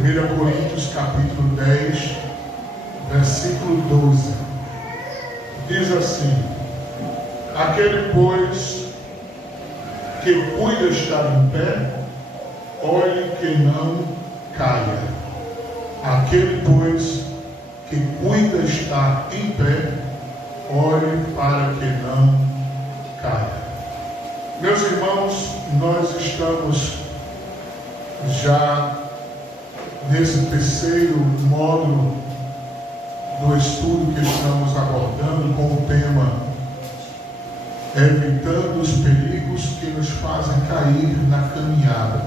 1 Coríntios capítulo 10, versículo 12. Diz assim: aquele, pois, que cuida estar em pé, olhe que não caia. Aquele, pois, que cuida estar em pé, olhe para que não caia. Meus irmãos, nós estamos já nesse terceiro módulo do estudo que estamos abordando com o tema evitando os perigos que nos fazem cair na caminhada,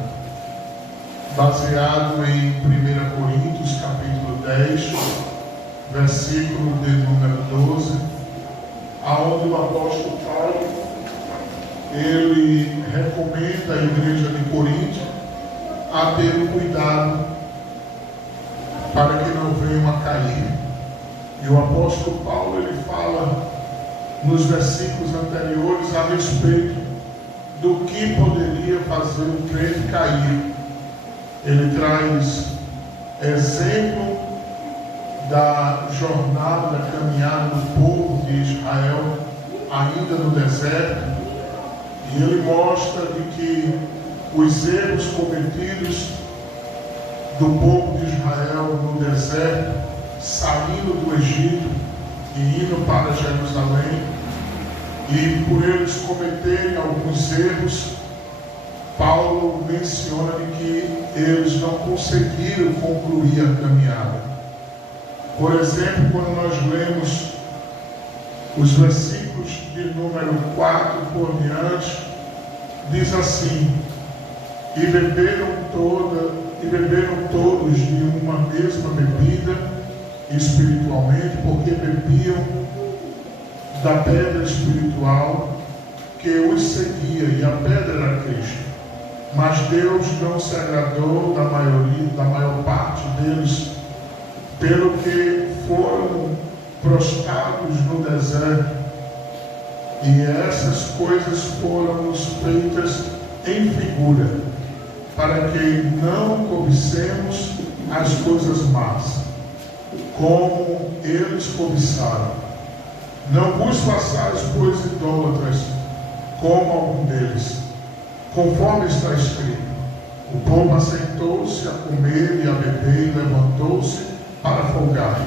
baseado em 1 Coríntios capítulo 10, versículo de número 12, aonde o apóstolo Paulo ele recomenda à igreja de Corinto a ter um cuidado para que não venham a cair. E o apóstolo Paulo ele fala nos versículos anteriores a respeito do que poderia fazer o crente cair. Ele traz exemplo da jornada, da caminhada do povo de Israel ainda no deserto, e ele mostra de que os erros cometidos do povo de Israel no deserto, saindo do Egito e indo para Jerusalém, e por eles cometerem alguns erros, Paulo menciona de que eles não conseguiram concluir a caminhada. Por exemplo, quando nós lemos os versículos de número 4 por diante, diz assim: e beberam todos de uma mesma bebida espiritualmente, porque bebiam da pedra espiritual que os seguia, e a pedra era Cristo. Mas Deus não se agradou da maior parte deles, pelo que foram prostrados no deserto, e essas coisas foram feitas em figura, para que não cobicemos as coisas más, como eles cobiçaram. Não vos façais, pois, idólatras, como algum deles, conforme está escrito: o povo assentou-se a comer e a beber, e levantou-se para folgar.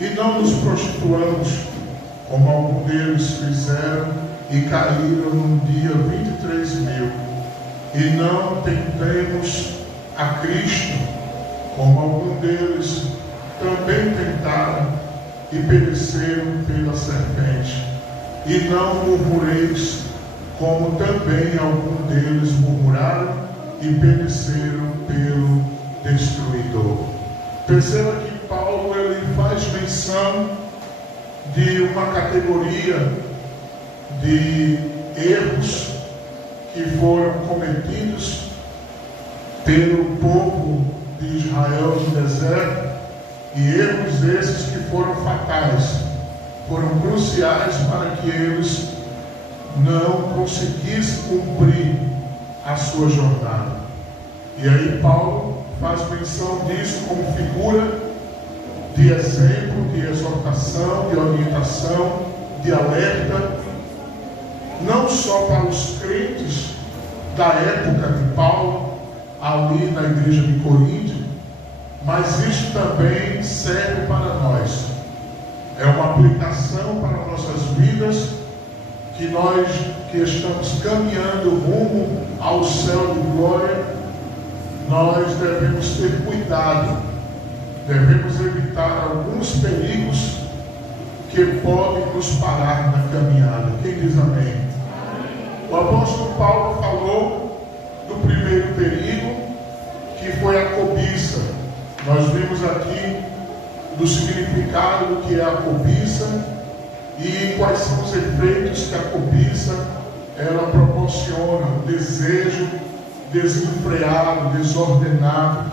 E não nos prostituamos, como algum deles fizeram, e caíram no dia 23.000. E não tentemos a Cristo, como algum deles também tentaram e pereceram pela serpente. E não murmureis, como também algum deles murmuraram e pereceram pelo destruidor. Perceba que Paulo ele faz menção de uma categoria de erros que foram cometidos pelo povo de Israel no deserto, e erros esses que foram fatais, foram cruciais para que eles não conseguissem cumprir a sua jornada. E aí Paulo faz menção disso como figura de exemplo, de exortação, de orientação, de alerta, não só para os crentes da época de Paulo, ali na igreja de Corinto, mas isso também serve para nós. É uma aplicação para nossas vidas, que nós que estamos caminhando rumo ao céu de glória, nós devemos ter cuidado, devemos evitar alguns perigos que podem nos parar na caminhada. Quem diz amém? O apóstolo Paulo falou do primeiro perigo, que foi a cobiça. Nós vimos aqui do significado do que é a cobiça e quais são os efeitos que a cobiça ela proporciona: um desejo desenfreado, desordenado,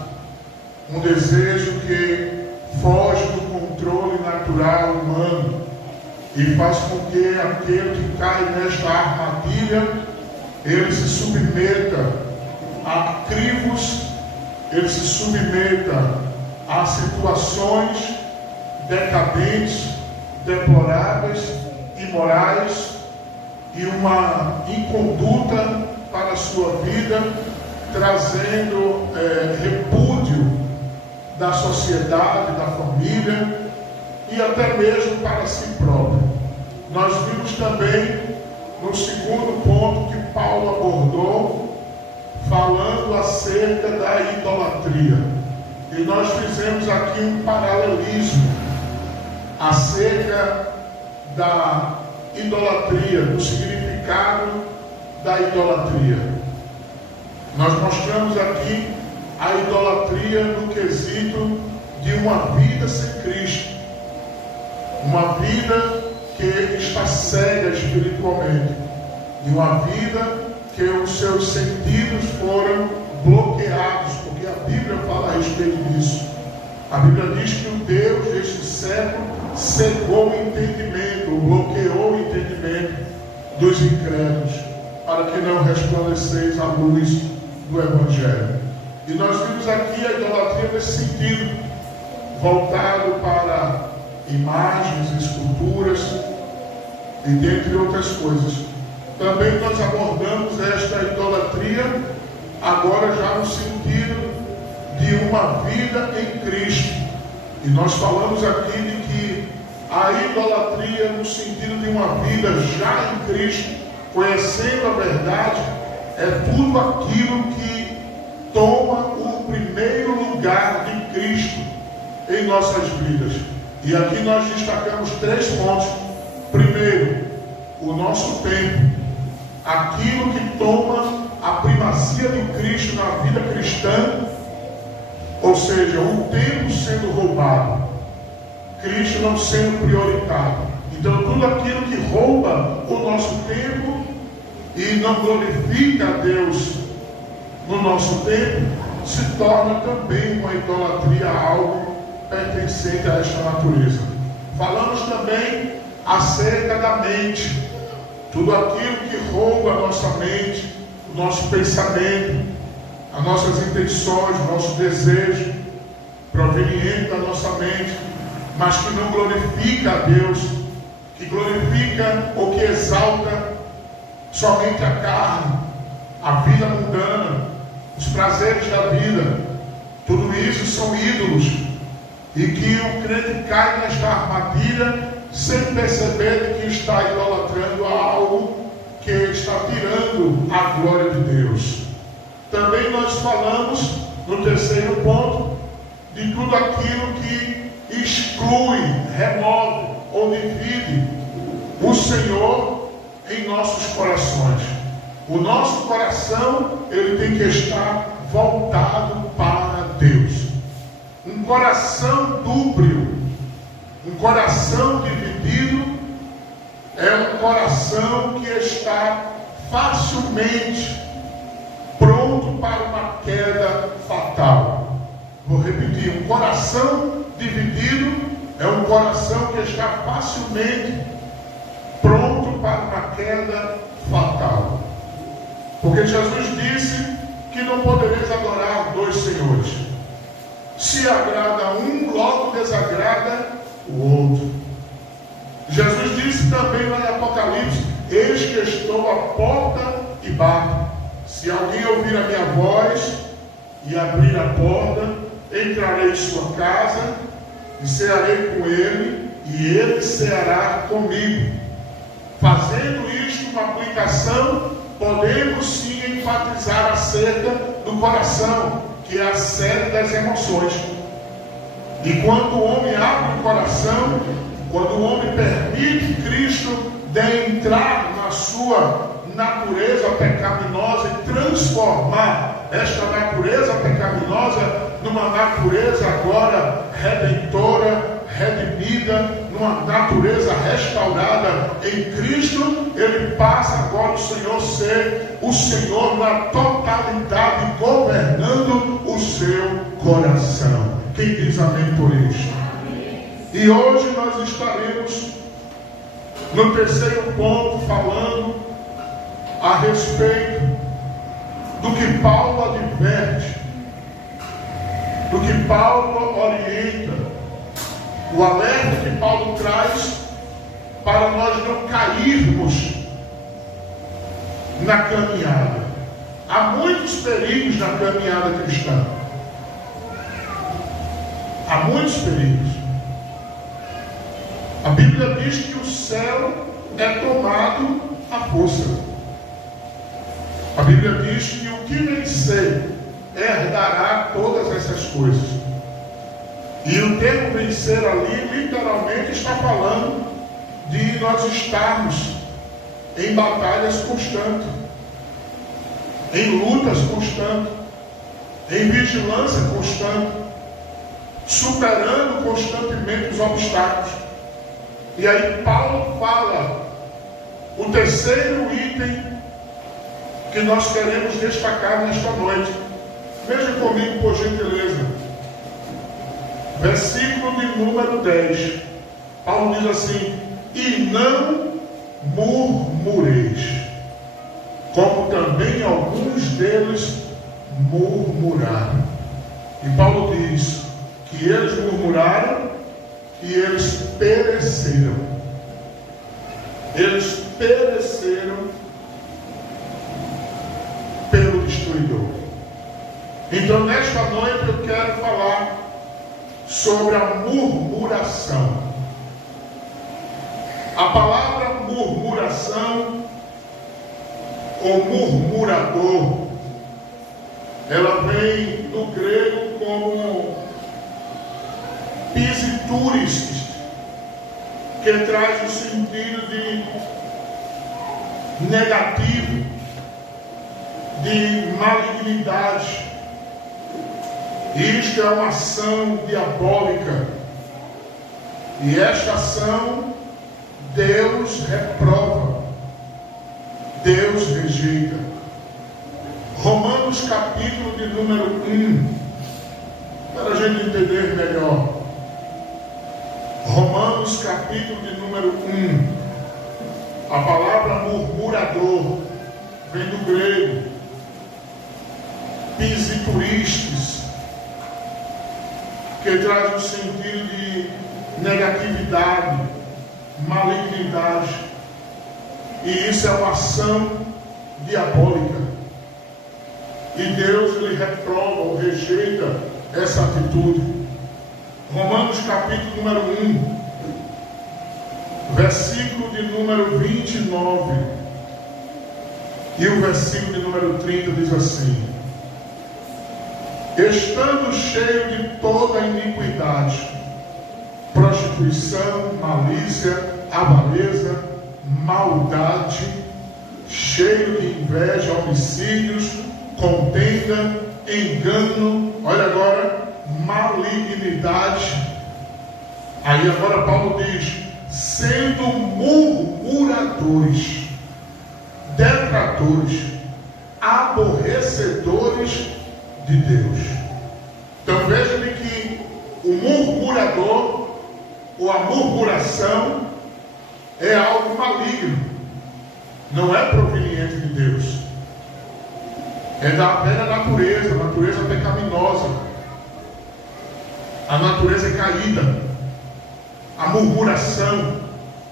um desejo que foge do controle natural humano e faz com que aquele que cai nesta armadilha ele se submeta a crivos ele se submeta a situações decadentes, deploráveis, imorais e uma inconduta para a sua vida, trazendo repúdio da sociedade, da família e até mesmo para si próprio. Nós vimos também no segundo ponto que Paulo abordou, falando acerca da idolatria. E nós fizemos aqui um paralelismo acerca da idolatria, do significado da idolatria. Nós mostramos aqui a idolatria no quesito de uma vida sem Cristo, uma vida que está cega espiritualmente, de uma vida que os seus sentidos foram bloqueados, porque a Bíblia fala a respeito disso. A Bíblia diz que o Deus deste século cegou o entendimento, bloqueou o entendimento dos incrédulos, para que não resplandeceis a luz do Evangelho. E nós vimos aqui a idolatria nesse sentido, voltado para imagens, esculturas e dentre outras coisas. Também nós abordamos esta idolatria agora já no sentido de uma vida em Cristo. E nós falamos aqui de que a idolatria no sentido de uma vida já em Cristo, conhecendo a verdade, é tudo aquilo que toma o primeiro lugar de Cristo em nossas vidas. E aqui nós destacamos 3 pontos. Primeiro, o nosso tempo, aquilo que toma a primazia de Cristo na vida cristã, ou seja, o tempo sendo roubado, Cristo não sendo prioritário. Então tudo aquilo que rouba o nosso tempo e não glorifica a Deus no nosso tempo, se torna também uma idolatria, algo pertencente a esta natureza. Falamos também acerca da mente, tudo aquilo que rouba a nossa mente, o nosso pensamento, as nossas intenções, o nosso desejo proveniente da nossa mente, mas que não glorifica a Deus, que glorifica ou que exalta somente a carne, a vida mundana, os prazeres da vida. Tudo isso são ídolos, e que o crente cai nesta armadilha sem perceber que está idolatrando algo que está tirando a glória de Deus. Também nós falamos no terceiro ponto de tudo aquilo que exclui, remove ou divide o Senhor em nossos corações. O nosso coração, ele tem que estar voltado para Deus. Um coração dúbio, um coração dividido, é um coração que está facilmente pronto para uma queda fatal. Vou repetir: um coração dividido é um coração que está facilmente pronto para uma queda fatal. Porque Jesus disse que não podereis adorar 2 senhores. Se agrada um, logo desagrada o outro. Jesus disse também lá em Apocalipse: eis que estou à porta e bato. Se alguém ouvir a minha voz e abrir a porta, entrarei em sua casa e cearei com ele, e ele ceará comigo. Fazendo isto, uma aplicação, podemos sim enfatizar acerca do coração, que é a sede das emoções. E quando o homem abre o coração, quando o homem permite Cristo de entrar na sua natureza pecaminosa e transformar esta natureza pecaminosa numa natureza agora redentora, redimida, numa natureza restaurada em Cristo, ele passa agora o Senhor ser o Senhor na totalidade, governando o seu coração. Quem diz amém por isso? E hoje nós estaremos no terceiro ponto falando a respeito do que Paulo adverte do que Paulo orienta, o alerta que Paulo traz para nós não cairmos na caminhada. Há muitos perigos na caminhada cristã. Há muitos perigos. A Bíblia diz que o céu é tomado à força. A Bíblia diz que o que vencer herdará todas essas coisas. E o termo vencer ali literalmente está falando de nós estarmos em batalhas constantes, em lutas constantes, em vigilância constante, superando constantemente os obstáculos. E aí Paulo fala o terceiro item que nós queremos destacar nesta noite. Veja comigo, por gentileza, versículo de número 10. Paulo diz assim: e não murmureis, como também alguns deles murmuraram. E Paulo diz que eles murmuraram e eles pereceram. Eles pereceram pelo destruidor. Então, nesta noite eu quero falar sobre a murmuração. A palavra murmuração ou murmurador, ela vem do grego como pisituris, que traz o sentido de negativo, de malignidade. Isto é uma ação diabólica, e esta ação Deus reprova, Deus rejeita. Romanos capítulo de número 1, para a gente entender melhor. Romanos capítulo de número 1. A palavra murmurador vem do grego pisituristes, que traz o sentido de negatividade, malignidade. E isso é uma ação diabólica. E Deus ele reprova ou rejeita essa atitude. Romanos capítulo número 1, versículo de número 29 e o versículo de número 30 diz assim: estando cheio de toda a iniquidade, prostituição, malícia, avareza, maldade, cheio de inveja, homicídios, contenda, engano, olha agora, malignidade. Aí agora Paulo diz: sendo murmuradores, detratores, aborrecedores de Deus. Então veja que o murmurador ou a murmuração é algo maligno, não é proveniente de Deus, é da velha natureza, a natureza pecaminosa, a natureza caída, a murmuração.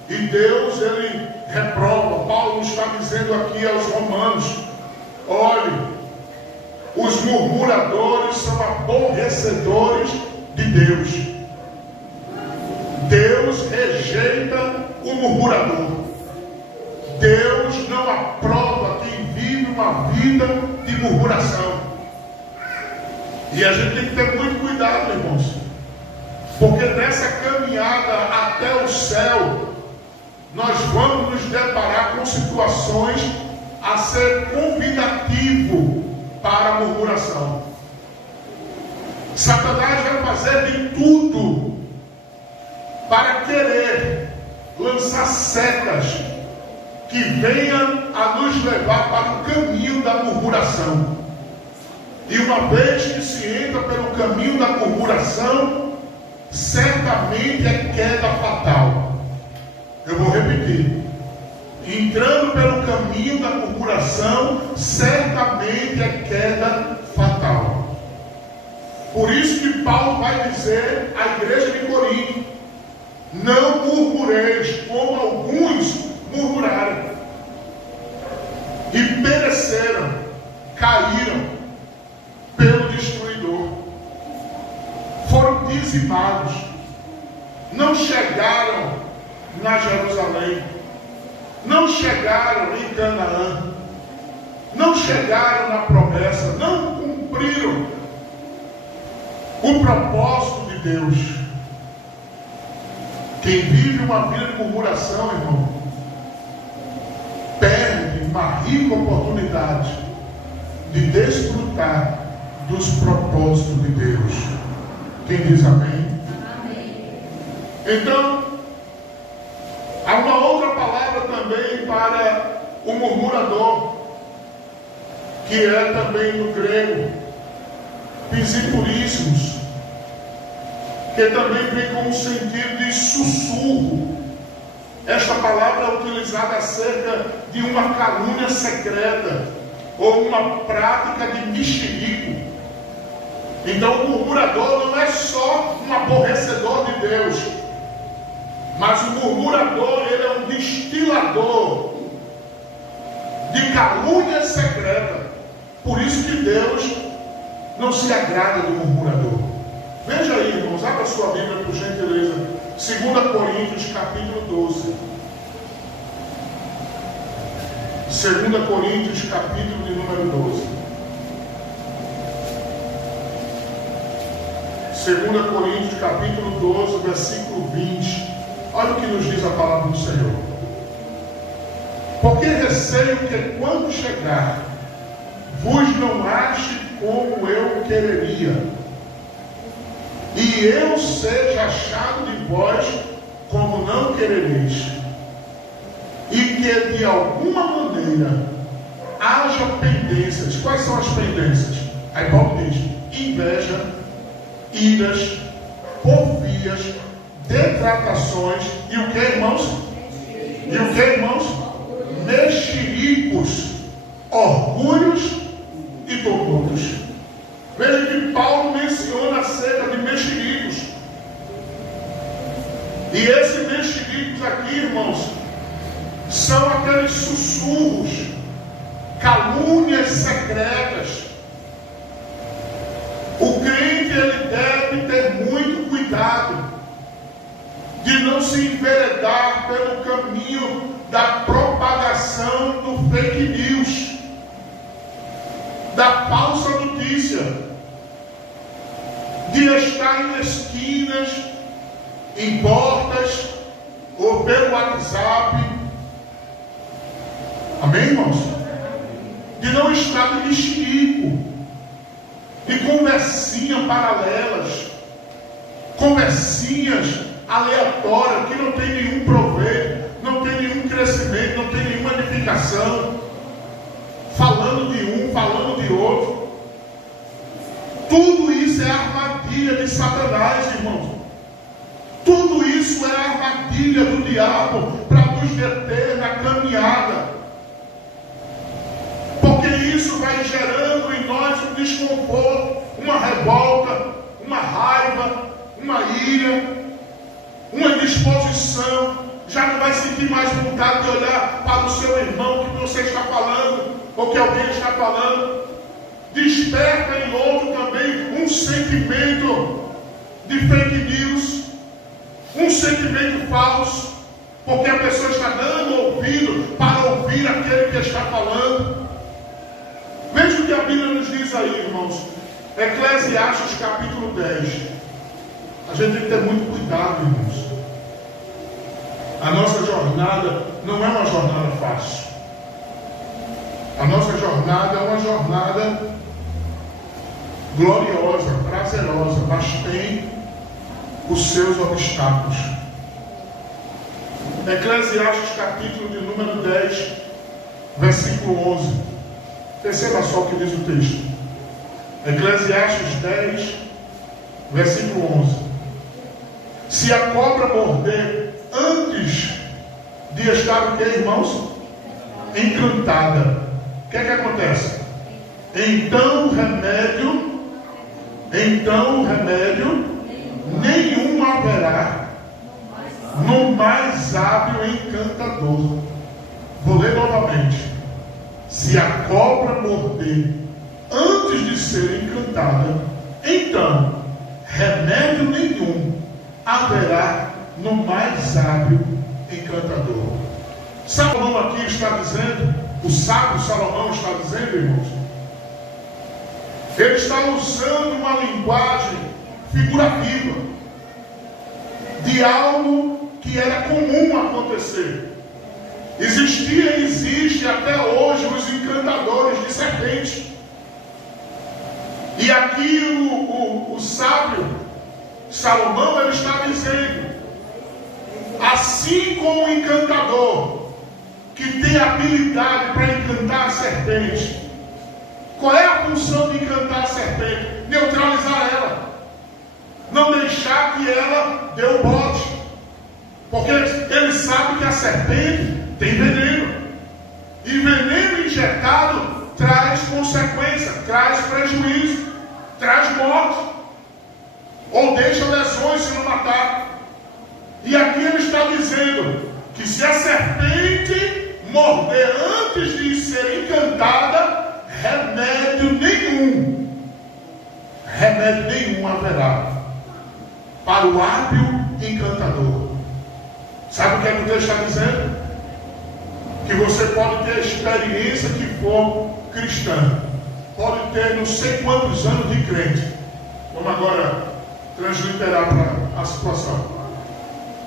E Deus ele reprova. Paulo está dizendo aqui aos romanos: olhe, os murmuradores são aborrecedores de Deus. Deus rejeita o murmurador. Deus não aprova quem vive uma vida de murmuração. E a gente tem que ter muito cuidado, irmãos, porque nessa caminhada até o céu, nós vamos nos deparar com situações a ser convidativo para a murmuração. Satanás vai fazer de tudo para querer lançar setas que venham a nos levar para o caminho da murmuração. E uma vez que se entra pelo caminho da murmuração, certamente é queda fatal. Eu vou repetir: entrando pelo caminho da murmuração, certamente é queda fatal. Por Por isso que Paulo vai dizer à igreja de Corinto: não murmureis, como alguns murmuraram e pereceram, caíram pelo destruidor, foram dizimados, não chegaram na Jerusalém, não chegaram em Canaã, não chegaram na promessa, não cumpriram o propósito de Deus. Quem vive uma vida de murmuração, irmão, perde uma rica oportunidade de desfrutar dos propósitos de Deus. Quem diz amém? Amém. Então, há uma outra palavra também para o murmurador, que é também no grego, pisipuríssimos, que também vem com o sentido de sussurro. Esta palavra é utilizada acerca de uma calúnia secreta ou uma prática de mexerico. Então o murmurador não é só um aborrecedor de Deus, mas o murmurador, ele é um destilador de calúnia secreta. Por isso que Deus não se agrada do murmurador. Veja aí, irmãos, abra sua Bíblia por gentileza, 2 Coríntios capítulo 12. 2 Coríntios capítulo de número 12. 2 Coríntios capítulo 12, versículo 20. Olha o que nos diz a palavra do Senhor. Porque receio que quando chegar, vos não ache como eu quereria, e eu seja achado de vós como não querereis, e que de alguma maneira haja pendências. Quais são as pendências? Aí Paulo diz: inveja, iras, porfias, detratações, e o que, irmãos? E o que, irmãos? Mexericos, orgulhos e tumultos. Veja que Paulo menciona acerca de mexericos. E esses mexericos aqui, irmãos, são aqueles sussurros, calúnias secretas. O crente, ele deve ter muito cuidado de não se enveredar pelo caminho da propagação do fake news, da falsa notícia, de estar em esquinas, em portas, ou pelo WhatsApp. Amém, irmãos? De não estar de mexerico, de conversinhas paralelas, conversinhas aleatórias, que não tem nenhum proveito, não tem nenhum crescimento, não tem nenhuma edificação, falando de um, falando de outro. Tudo isso é armadilha de Satanás, irmãos. Tudo isso é armadilha do diabo para nos deter na caminhada. Porque isso vai gerando em nós um desconforto, uma revolta, uma raiva, uma ira, uma indisposição. Já não vai sentir mais vontade de olhar para o seu irmão que você está falando, ou que alguém está falando. Desperta em outro também um sentimento de fake news, um sentimento falso, porque a pessoa está dando ouvido para ouvir aquele que está falando. Veja o que a Bíblia nos diz aí, irmãos. Eclesiastes capítulo 10. A gente tem que ter muito cuidado, irmãos. A nossa jornada não é uma jornada fácil. A nossa jornada é uma jornada gloriosa, prazerosa, mas tem os seus obstáculos. Eclesiastes capítulo de número 10, versículo 11. Perceba só o que diz o texto. Eclesiastes 10, versículo 11. Se a cobra morder antes de estar o que, irmãos? Encantada, o que é que acontece? Então o remédio então o remédio nenhum haverá no mais hábil encantador. Vou ler novamente. Se a cobra morder antes de ser encantada, então remédio nenhum haverá no mais hábil encantador. Salomão aqui está dizendo, o sábio Salomão está dizendo, irmãos, ele está usando uma linguagem figurativa de algo que era comum acontecer. Existia e existe até hoje os encantadores de serpente. E aqui o sábio Salomão, ele está dizendo, assim como o encantador que tem habilidade para encantar a serpente, qual é a função de encantar a serpente? Neutralizar ela, não deixar que ela dê o bote, porque ele sabe que a serpente tem veneno, e veneno injetado traz consequência, traz prejuízo, traz morte, ou deixa lesões se não matar. E aqui ele está dizendo que se a serpente morder antes de ser encantada, remédio nenhum haverá para o hábil encantador. Sabe o que o texto está dizendo? Que você pode ter a experiência que for cristã, pode ter não sei quantos anos de crente. Vamos agora transliterar para a situação.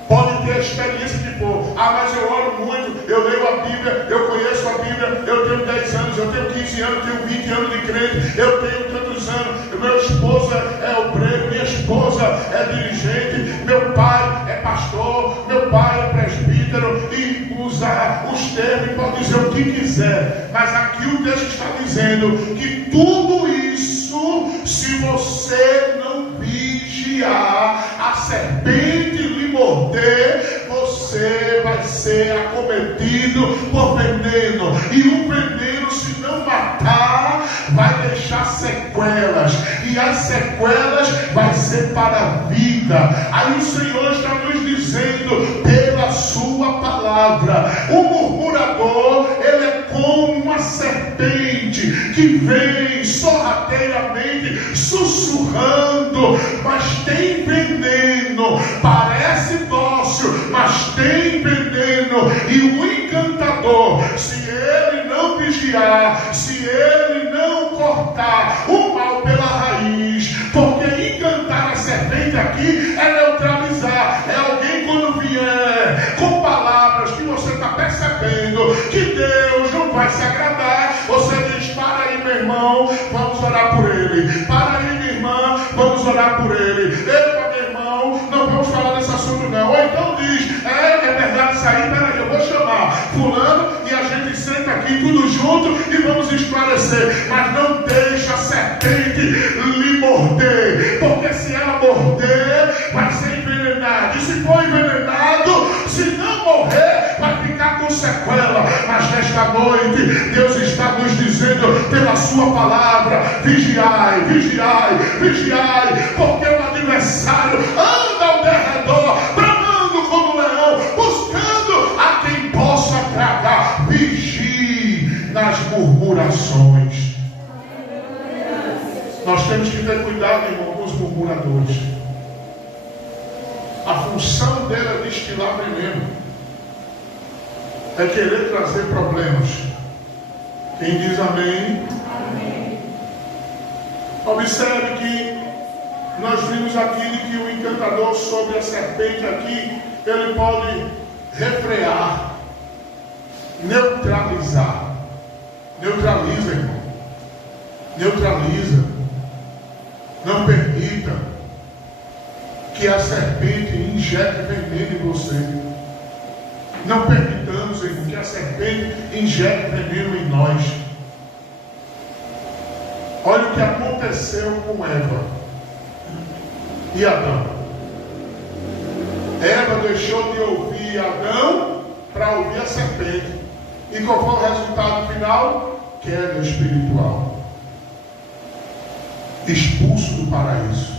Pode ter a experiência que for. Ah, mas eu oro muito, eu leio a Bíblia, eu conheço a Bíblia, eu tenho 10 anos, eu tenho 15 anos, eu tenho 20 anos de crente, eu tenho tantos anos, meu esposo é obreiro, minha esposa é dirigente, meu pai é pastor, meu pai é presbítero, e usar os termos, pode dizer o que quiser, mas aqui o texto está dizendo que tudo isso, se você não vigiar, a serpente lhe morder, você vai ser acometido por veneno, e o veneno, se não matar, vai deixar sequelas, e as sequelas vai ser para a vida. Aí o Senhor está nos dizendo pela sua palavra, o murmurador, ele é como uma serpente que vem sorrateiramente sussurrando, mas tem veneno, parece dócil, mas tem veneno. E o encantador, se ele não vigiar, se ele não cortar o mal pela raiz, porque encantar a serpente aqui é neutralizar, é alguém quando vier com palavras que você está percebendo que Deus não vai se agradar, você diz: para aí, meu irmão, vamos orar por ele, para aí, minha irmã, vamos orar por ele, epa, meu irmão, não vamos falar desse assunto não. Ou então diz: é verdade isso aí, peraí, eu vou chamar fulano e a gente senta aqui tudo junto e vamos esclarecer, mas não deixa a serpente lhe morder, porque se ela morder, vai ser envenenado, e se for envenenado, se não morrer, vai ficar com sequela. Mas nesta noite, Deus está nos dizendo pela sua palavra: vigiai, vigiai, vigiai, porque o adversário anda ao derredor, bramando como leão, buscando a quem possa tragar. Vigie nas murmurações. Nós temos que ter cuidado, irmão, com os murmuradores. A função dele é destilar veneno, é querer trazer problemas. Quem diz amém? Amém. Observe que nós vimos aqui que o encantador sobre a serpente aqui, ele pode refrear, neutralizar. Neutraliza, irmão. Neutraliza. Não permita que a serpente injete veneno em você. Não permitamos, irmão, que a serpente injete veneno em nós. Olha o que aconteceu com Eva e Adão. Eva deixou de ouvir Adão para ouvir a serpente. E qual foi o resultado final? Queda espiritual. E expulso do paraíso.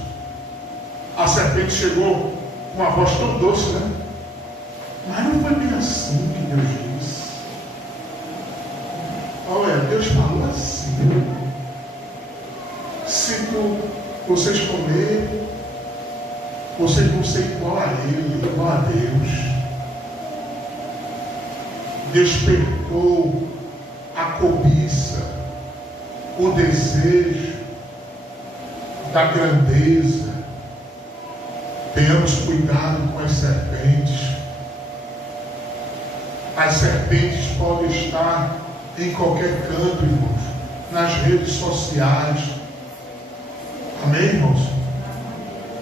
A serpente chegou com uma voz tão doce, né? Mas não foi bem assim que Deus disse. Olha, Deus falou assim: se vocês comerem, vocês vão ser igual a Ele, igual a Deus. Despertou a cobiça, o desejo da grandeza. Tenhamos cuidado com as serpentes. As serpentes podem estar em qualquer canto, irmãos, nas redes sociais. Amém, irmãos?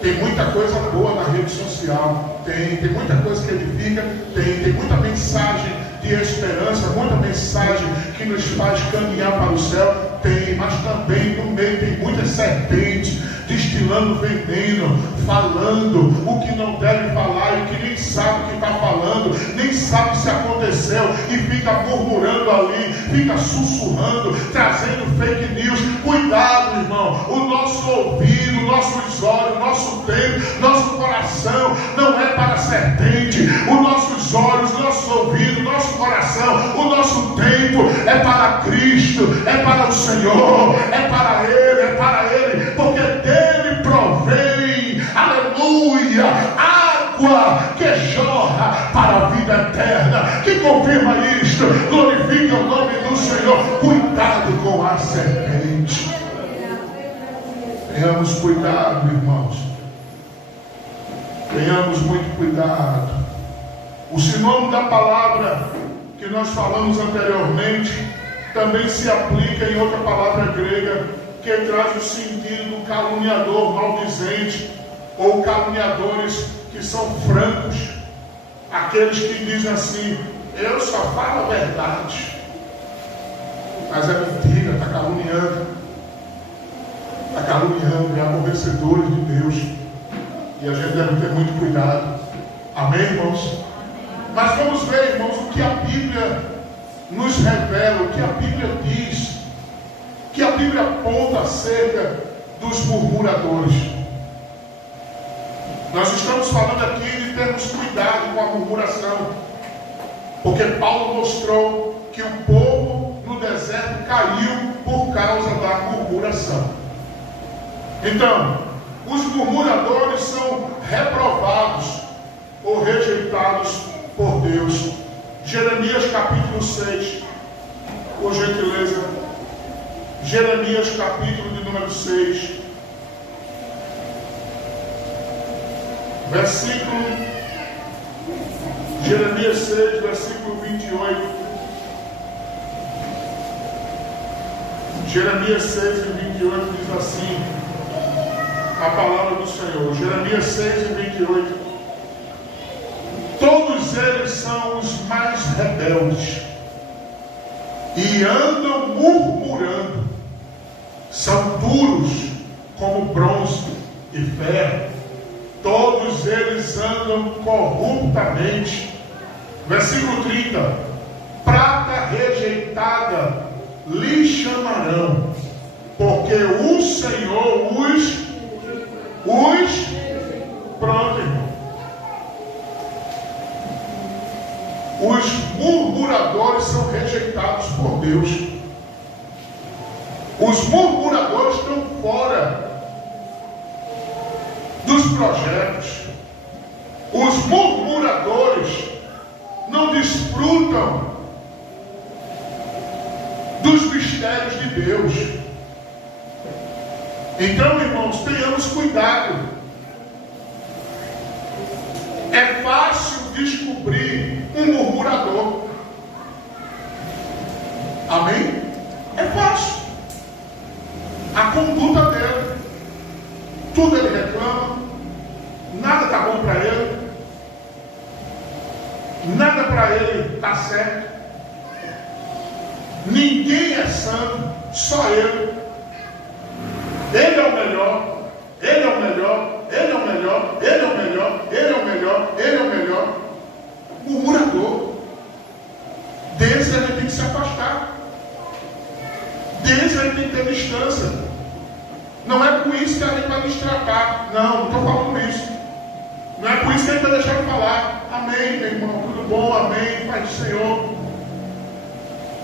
Tem muita coisa boa na rede social, tem muita coisa que edifica, tem muita mensagem de esperança, muita mensagem que nos faz caminhar para o céu, tem, mas também no meio tem muitas serpentes destilando veneno, falando o que não deve falar e que nem sabe o que está falando, nem sabe se aconteceu e fica murmurando ali, fica sussurrando, trazendo fake news. Cuidado, irmão, o nosso ouvido, nossos olhos, nosso tempo, nosso coração não é para a serpente. Os nossos olhos, nossos ouvidos, nosso coração, o nosso tempo é para Cristo, é para o Senhor, é para Ele, porque dele provém, aleluia, água que jorra para a vida eterna. Que confirma isto, glorifica o nome do Senhor. Cuidado com a serpente. Tenhamos cuidado, irmãos. Tenhamos muito cuidado. O sinônimo da palavra que nós falamos anteriormente também se aplica em outra palavra grega que traz o sentido do caluniador maldizente, ou caluniadores que são francos, aqueles que dizem assim: eu só falo a verdade, mas é mentira, está caluniando, é aborrecedores de Deus, e a gente deve ter muito cuidado. Amém, irmãos? Mas vamos ver, irmãos, o que a Bíblia nos revela, o que a Bíblia diz, que a Bíblia aponta acerca dos murmuradores. Nós estamos falando aqui de termos cuidado com a murmuração, porque Paulo mostrou que o povo no deserto caiu por causa da murmuração. Então, os murmuradores são reprovados ou rejeitados por Deus. Jeremias capítulo 6, por gentileza. Jeremias capítulo de número 6, versículo, Jeremias 6, versículo 28. Jeremias 6 e 28 diz assim a palavra do Senhor. Jeremias 6 e 28. Todos eles são os mais rebeldes e andam murmurando, são duros como bronze e ferro, todos eles andam corruptamente. Versículo 30: prata rejeitada lhe chamarão, porque o Senhor os pronto, irmão. Os murmuradores são rejeitados por Deus. Os murmuradores estão fora dos projetos. Os murmuradores não desfrutam dos mistérios de Deus. Então, irmãos, tenhamos cuidado. É fácil descobrir um murmurador. Amém? É fácil. A conduta dele, tudo ele reclama, nada está bom para ele, nada para ele está certo, ninguém é santo, só ele. Ele é o melhor, ele é o melhor, ele é o melhor, ele é o melhor, ele é o melhor, ele é o melhor. Murmurador. Desse a gente tem que se afastar. Desse a gente tem que ter distância. Não é com Não estou falando isso. Não é por isso que ele está deixando falar. Amém, meu irmão, tudo bom, amém, Pai do Senhor.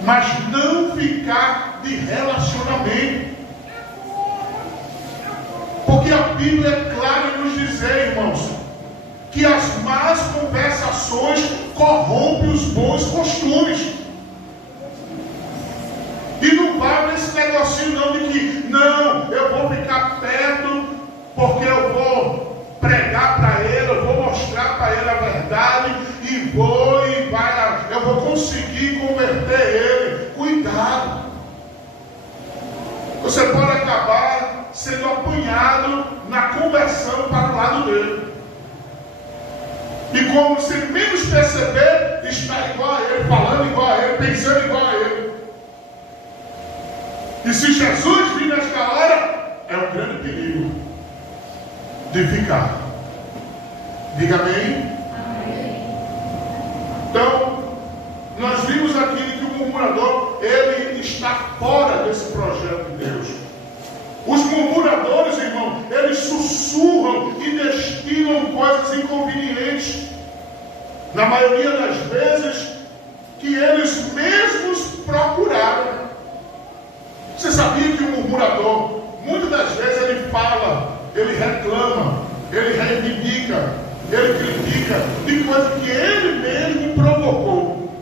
Mas não ficar de relacionamento. Porque a Bíblia é clara em nos dizer, irmãos, que as más conversações corrompem os bons costumes. E não vai nesse negocinho não de que, não, eu vou ficar perto porque eu vou pregar para ele, eu vou mostrar para ele a verdade e eu vou conseguir converter ele. Cuidado. Você pode acabar sendo apanhado na conversão para o lado dele. E como você menos perceber, está igual a ele, falando igual a ele, pensando igual a ele. E se Jesus vir nesta hora, é um grande perigo de ficar. Diga amém? Amém. Então, nós vimos aqui que o murmurador, ele está fora desse projeto de Deus. Os murmuradores, irmão, eles sussurram e destilam coisas inconvenientes. Na maioria das vezes, que eles mesmos procuraram. Você sabia que o murmurador, muitas das vezes ele fala, ele reclama, ele reivindica, ele critica de coisa que ele mesmo provocou.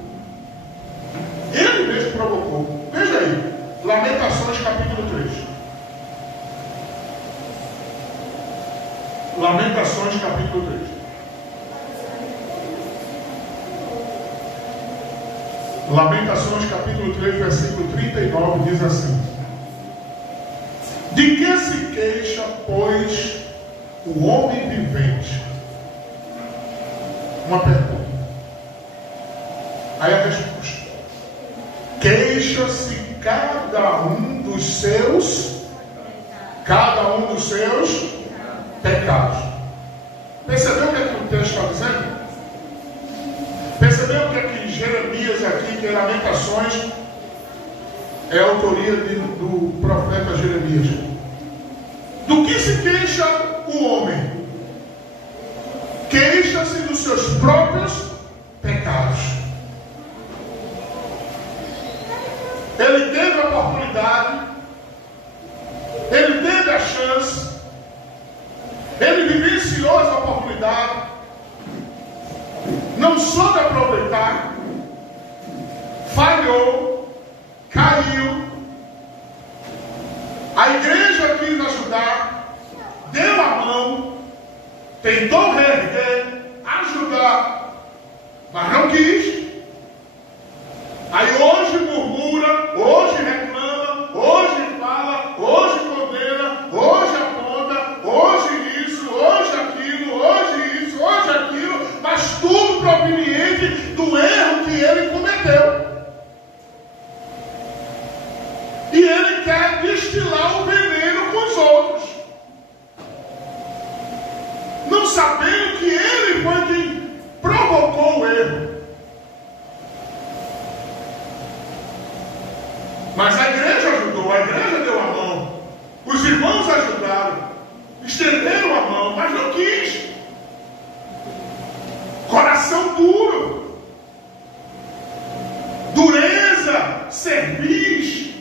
Ele mesmo provocou. Veja aí, Lamentações capítulo 3. Lamentações capítulo 3. Lamentações capítulo 3, versículo 39 diz assim: de que se queixa, pois, o homem vivente? Uma pergunta. Aí a resposta: queixa-se cada um dos seus pecados. Percebeu o que é que o texto está dizendo? Percebeu o que é que Jeremias aqui, que é Lamentações, é a autoria do profeta Jeremias? Do que se queixa o homem? Queixa-se dos seus próprios pecados. Ele teve a oportunidade, ele teve a chance, ele vivenciou essa oportunidade, não soube aproveitar, falhou, caiu. A igreja quis ajudar, deu a mão, tentou reerguer, ajudar, mas não quis. Aí hoje murmura, hoje reclama, hoje fala, hoje condena, hoje aponta, hoje isso, hoje aquilo, hoje isso, hoje aquilo, mas tudo proveniente do erro que ele cometeu. E ele quer destilar o veneno com os outros, não sabendo que ele foi quem provocou o erro. Mas a igreja ajudou, a igreja deu a mão, os irmãos ajudaram, estenderam a mão, mas não quis. Coração duro, dureza, cerviz.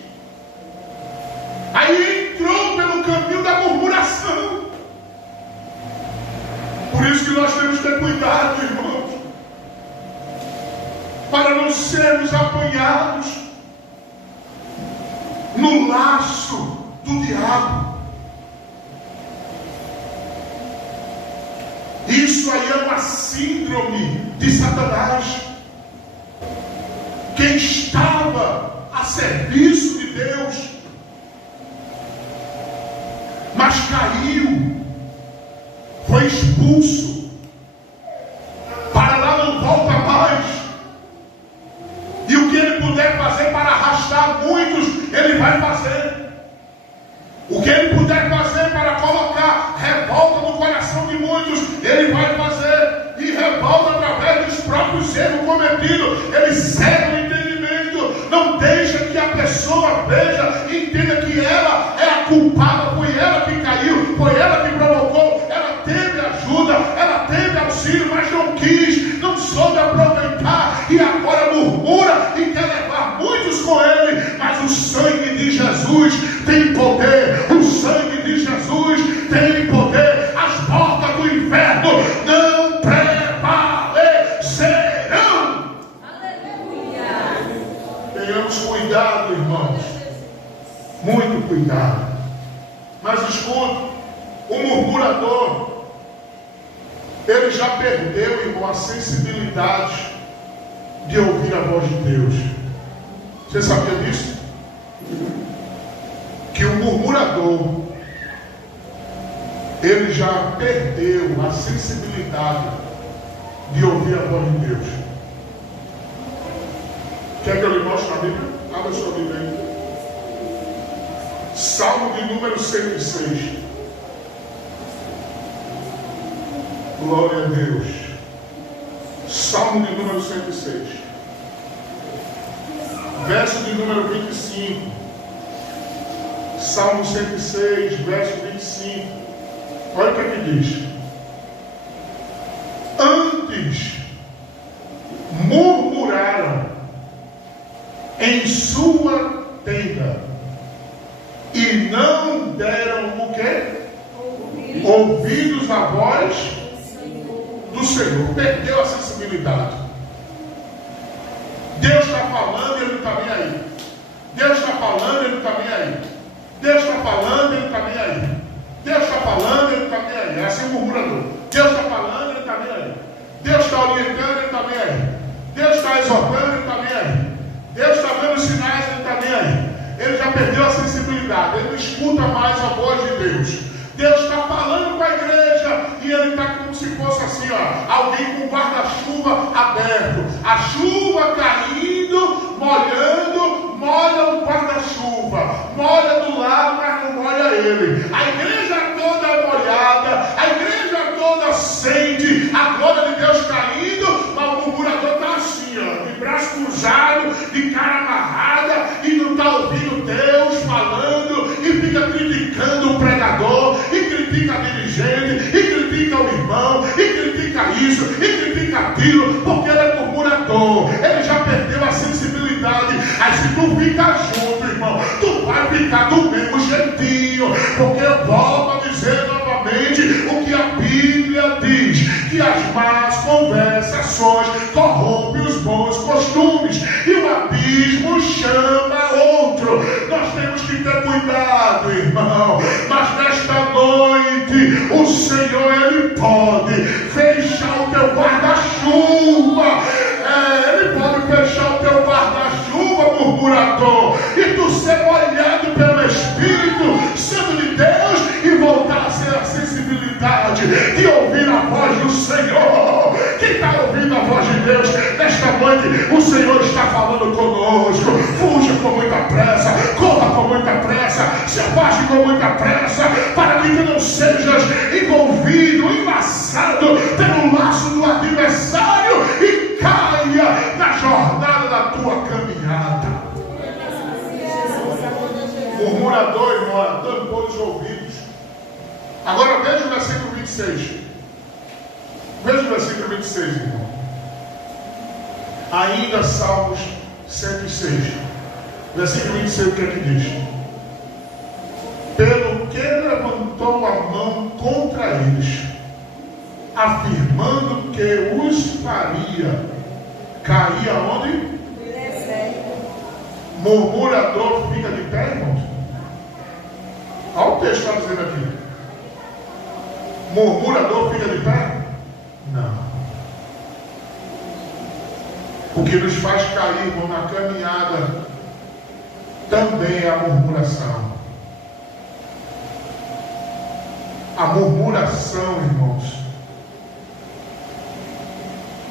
Aí entrou pelo caminho da murmuração. Por isso que nós temos que ter cuidado, irmãos, para não sermos apanhados no laço do diabo. Isso aí é uma síndrome de Satanás, que estava a serviço de Deus, mas caiu, foi expulso, para lá não volta mais. E o que ele puder fazer para arrastar muitos, ele vai fazer. O que ele puder fazer para colocar revolta no coração de muitos, ele vai fazer. E revolta através dos próprios erros cometidos. Ele cega o entendimento. Não deixa que a pessoa veja e entenda que ela é a culpada. Foi ela que caiu, foi ela que provocou. ele já perdeu, irmão, a sensibilidade de ouvir a voz de Deus. Você sabia disso? Que o murmurador, ele já perdeu a sensibilidade de ouvir a voz de Deus. Quer que eu lhe mostre a Bíblia? Abra sua Bíblia aí. Salmo de número 106. Glória a Deus. Salmo de número 106. Verso de número 25. Salmo 106, verso 25. Olha o que ele diz. Antes murmuraram em sua tenda e não deram o quê? Ouvidos à voz do Senhor. Perdeu a sensibilidade. Deus está falando e ele não está nem aí. Deus está falando e ele não está nem aí. Deus está falando e ele não está nem aí. Deus está falando e ele não está nem aí. É assim o murmurador. Deus está falando e ele não está nem aí. Deus está orientando e ele não está nem aí. Deus está exortando e ele não está nem aí. Deus está dando sinais e ele não está nem aí. Ele já perdeu a sensibilidade. Ele não escuta mais a voz de Deus. Deus está falando com a igreja e ele está como se fosse assim, ó, alguém com o guarda-chuva aberto, a chuva caindo, molhando, molha o guarda-chuva, molha do lado, mas não molha ele. A igreja toda é molhada, a igreja toda sente a glória de Deus caindo, mas o murmurador está assim, ó, de braço cruzado, de cara amarrada, e não está ouvindo Deus falando, e fica criticando o pregador, e critica a dirigente, e critica o irmão, e critica isso, e critica aquilo, porque ele é murmurador, ele já perdeu a sensibilidade. Aí se tu fica junto, irmão, tu vai ficar do mesmo jeitinho, porque eu volto a dizer novamente o que a Bíblia diz, que as más conversações corrompem os bons costumes, e o abismo chama outro. Nós temos que ter cuidado, irmão, mas nesta noite o Senhor, ele pode fechar o teu guarda-chuva. Ele pode fechar o teu guarda-chuva, murmurador, e tu ser molhado pelo Espírito Santo de Deus e voltar a ser a sensibilidade de ouvir a voz do Senhor. Quem está ouvindo a voz de Deus nesta noite? O Senhor está falando conosco. Fuja com muita pressa, corra com muita pressa, se afaste com muita pressa, para que tu não sejas envolvido, enlaçado pelo laço do adversário e caia na jornada da tua caminhada. Murmurador, irmão, tampou os ouvidos. Agora veja o versículo 26. Veja o versículo 26, irmão. Ainda Salmos 106. Versículo 26, o que é que diz? Pelo que levantou a mão contra eles, afirmando que os faria cair aonde? Murmurador fica de pé, irmãos? Olha o texto está dizendo aqui. Murmurador fica de pé? Não. O que nos faz cair, irmão, na caminhada também é a murmuração. A murmuração, irmãos,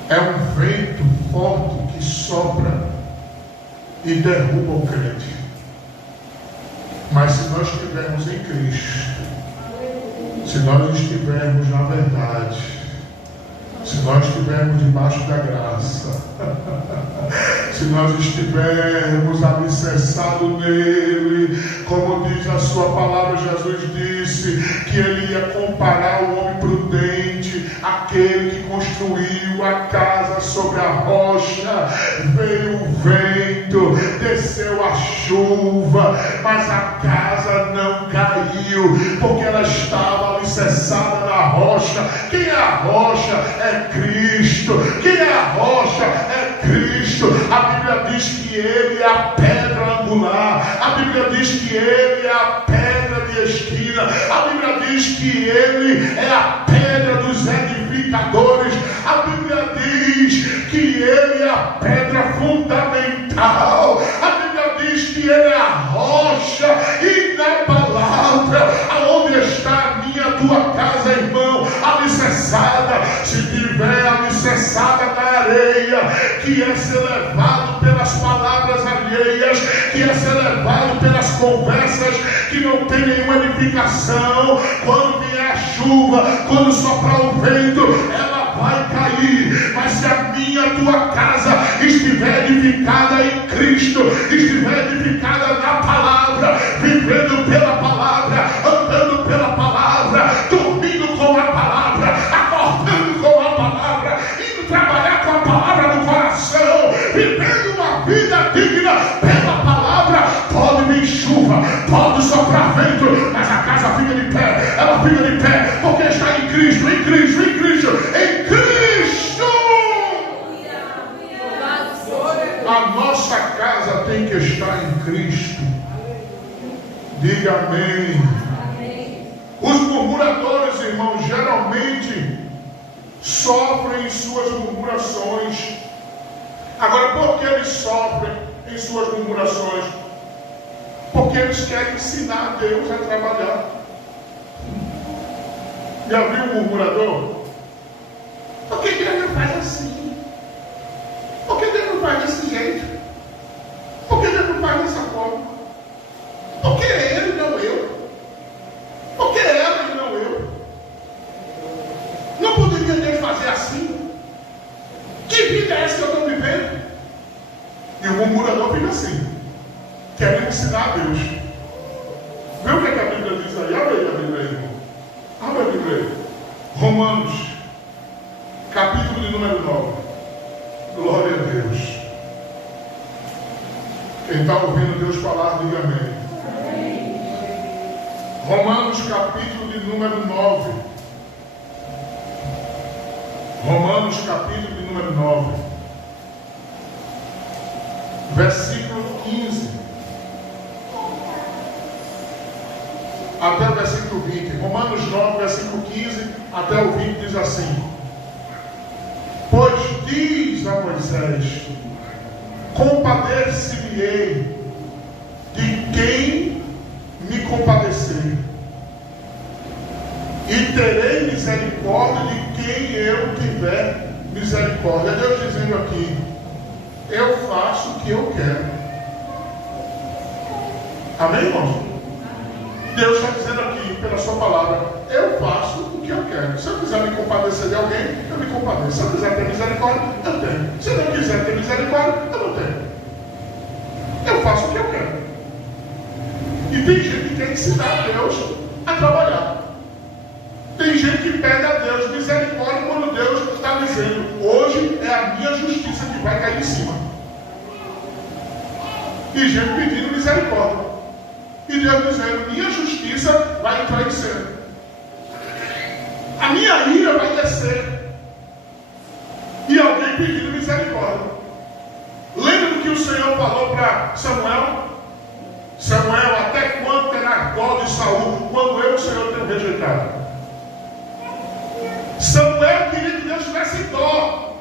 é um vento forte que sopra e derruba o crente. Mas se nós estivermos em Cristo, se nós estivermos na verdade, se nós estivermos debaixo da graça, se nós estivermos alicerçados nele, como diz a sua palavra, Jesus disse que ele ia comparar o homem prudente, aquele que construiu a casa sobre a rocha. Veio o vento, desceu a chuva, mas a casa não caiu, porque ela estava alicerçada na rocha. Quem é a rocha? É Cristo. Quem é a rocha? É Cristo. A Bíblia diz que ele é a pedra angular. A Bíblia diz que ele é a pedra de esquina. A Bíblia diz que ele é a pedra dos edificadores. a pedra fundamental. A Bíblia diz que Ele é a rocha inabalável. Aonde está a minha, tua casa, irmão? Alicerçada. Se tiver alicerçada na areia, que é ser levado pelas palavras alheias, que é ser levado pelas conversas que não tem nenhuma edificação, quando vier a chuva, quando soprar o vento, ela vai cair. Mas se a minha, tua casa estiver edificada em Cristo, estiver edificada na palavra, vivendo pela palavra, andando pela palavra, dormindo com a palavra, acordando com a palavra, indo trabalhar com a palavra no coração, vivendo uma vida digna pela palavra, pode vir chuva, pode soprar vento, mas a casa fica de pé. Ela fica de pé porque está em Cristo, em Cristo, em Cristo, em Cristo. A nossa casa tem que estar em Cristo. Diga amém. Os murmuradores, irmãos, geralmente sofrem em suas murmurações. Agora, por que eles sofrem em suas murmurações? Porque eles querem ensinar a Deus a trabalhar. Já viu o murmurador? Por que Deus não faz assim? Por que Deus não faz desse jeito? Por que Deus não faz dessa forma? Por que ele e não eu? Por que ela e não eu? Não poderia Deus fazer assim? Que vida é essa que eu estou vivendo? E o murmurador fica assim, querendo ensinar a Deus. Vê o que a Bíblia diz aí. Abre aí a Bíblia aí, irmão. Abre a Bíblia aí. Romanos, capítulo de número 9. Glória a Deus. Quem está ouvindo Deus falar, diga amém. Romanos, capítulo de número 9. Romanos, capítulo de número 9. Versículo 15. Até o versículo 20. Romanos 9, versículo 15 até o 20 diz assim: pois diz a Moisés: compadecer-me-ei de quem me compadecer, e terei misericórdia de quem eu tiver misericórdia. É Deus dizendo aqui: eu faço o que eu quero. Amém, irmãos? Deus está dizendo aqui, pela sua palavra: eu faço o que eu quero. Se eu quiser me compadecer de alguém, eu me compadeço. Se eu quiser ter misericórdia, eu tenho. Se eu não quiser ter misericórdia, eu não tenho. Eu faço o que eu quero. E tem gente que quer ensinar a Deus a trabalhar. Tem gente que pede a Deus misericórdia quando Deus está dizendo: hoje é a minha justiça que vai cair em cima. E gente pedindo misericórdia. E Deus dizendo: minha justiça vai entrar em cena. A minha ira vai descer. E alguém pedindo misericórdia. Lembra do que o Senhor falou para Samuel? Samuel, até quando terá dó de Saul, quando eu, o Senhor, tenho rejeitado? Samuel queria que Deus tivesse dó,